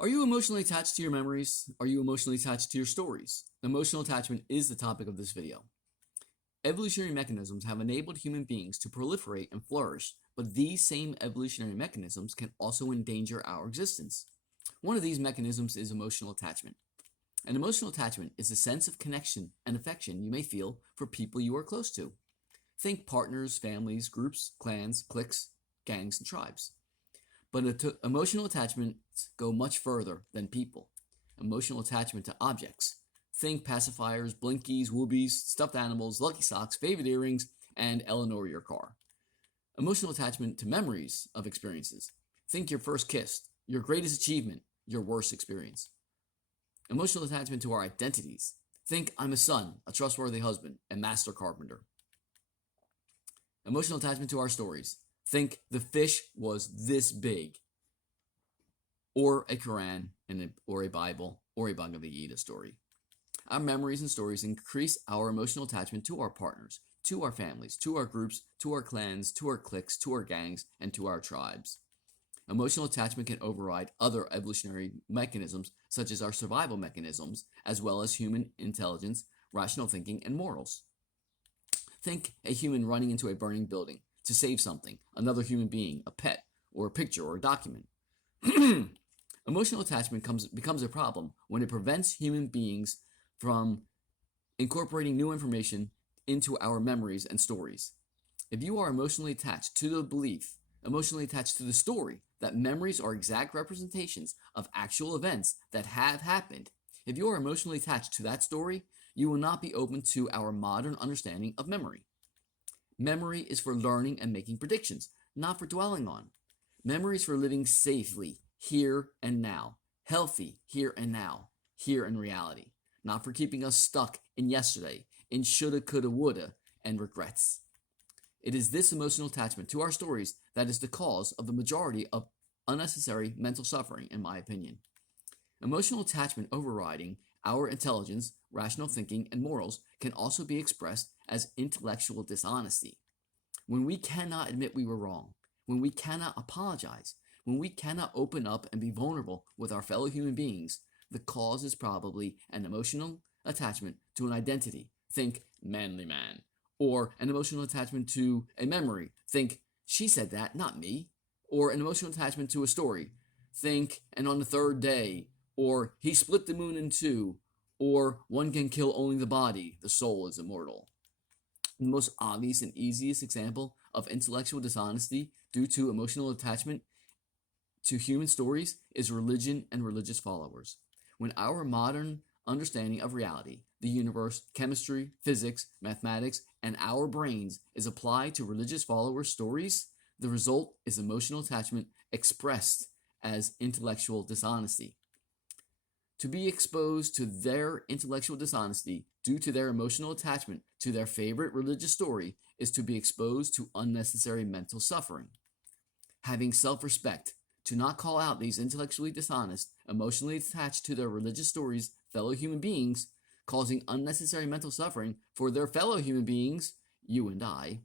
Are you emotionally attached to your memories? Are you emotionally attached to your stories? Emotional attachment is the topic of this video. Evolutionary mechanisms have enabled human beings to proliferate and flourish, but these same evolutionary mechanisms can also endanger our existence. One of these mechanisms is emotional attachment. An emotional attachment is a sense of connection and affection you may feel for people you are close to. Think partners, families, groups, clans, cliques, gangs, and tribes. But emotional attachments go much further than people. Emotional attachment to objects. Think pacifiers, blinkies, whoobies, stuffed animals, lucky socks, favorite earrings, and Eleanor your car. Emotional attachment to memories of experiences. Think your first kiss, your greatest achievement, your worst experience. Emotional attachment to our identities. Think I'm a son, a trustworthy husband, a master carpenter. Emotional attachment to our stories. Think the fish was this big, or a Quran, or a Bible, or a Bhagavad Gita story. Our memories and stories increase our emotional attachment to our partners, to our families, to our groups, to our clans, to our cliques, to our gangs, and to our tribes. Emotional attachment can override other evolutionary mechanisms, such as our survival mechanisms, as well as human intelligence, rational thinking, and morals. Think a human running into a burning building to save something, another human being, a pet, or a picture or a document. Emotional attachment becomes a problem when it prevents human beings from incorporating new information into our memories and stories. If you are emotionally attached to the belief, emotionally attached to the story, that memories are exact representations of actual events that have happened, if you are emotionally attached to that story, you will not be open to our modern understanding of memory. Memory is for learning and making predictions, not for dwelling on. Memory is for living safely, here and now, healthy, here and now, here in reality, not for keeping us stuck in yesterday, in shoulda, coulda, woulda, and regrets. It is this emotional attachment to our stories that is the cause of the majority of unnecessary mental suffering, in my opinion. Emotional attachment overriding our intelligence, rational thinking, and morals can also be expressed as intellectual dishonesty. When we cannot admit we were wrong, when we cannot apologize, when we cannot open up and be vulnerable with our fellow human beings, the cause is probably an emotional attachment to an identity. Think manly man. Or an emotional attachment to a memory. Think she said that, not me. Or an emotional attachment to a story. Think and on the third day. Or he split the moon in two. Or one can kill only the body, the soul is immortal. The most obvious and easiest example of intellectual dishonesty due to emotional attachment to human stories is religion and religious followers. When our modern understanding of reality, the universe, chemistry, physics, mathematics, and our brains is applied to religious followers' stories, the result is emotional attachment expressed as intellectual dishonesty. To be exposed to their intellectual dishonesty due to their emotional attachment to their favorite religious story is to be exposed to unnecessary mental suffering. Having self-respect, to not call out these intellectually dishonest, emotionally attached to their religious stories fellow human beings, causing unnecessary mental suffering for their fellow human beings, you and I,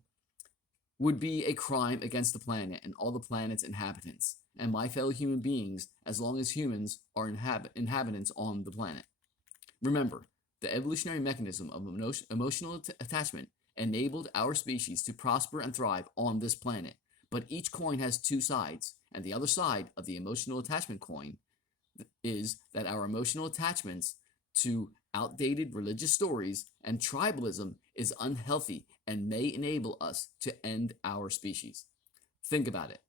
would be a crime against the planet and all the planet's inhabitants, and my fellow human beings, as long as humans are inhabitants on the planet. Remember, the evolutionary mechanism of emotional attachment enabled our species to prosper and thrive on this planet, but each coin has two sides, and the other side of the emotional attachment coin is that our emotional attachments to outdated religious stories and tribalism is unhealthy and may enable us to end our species. Think about it.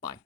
Bye.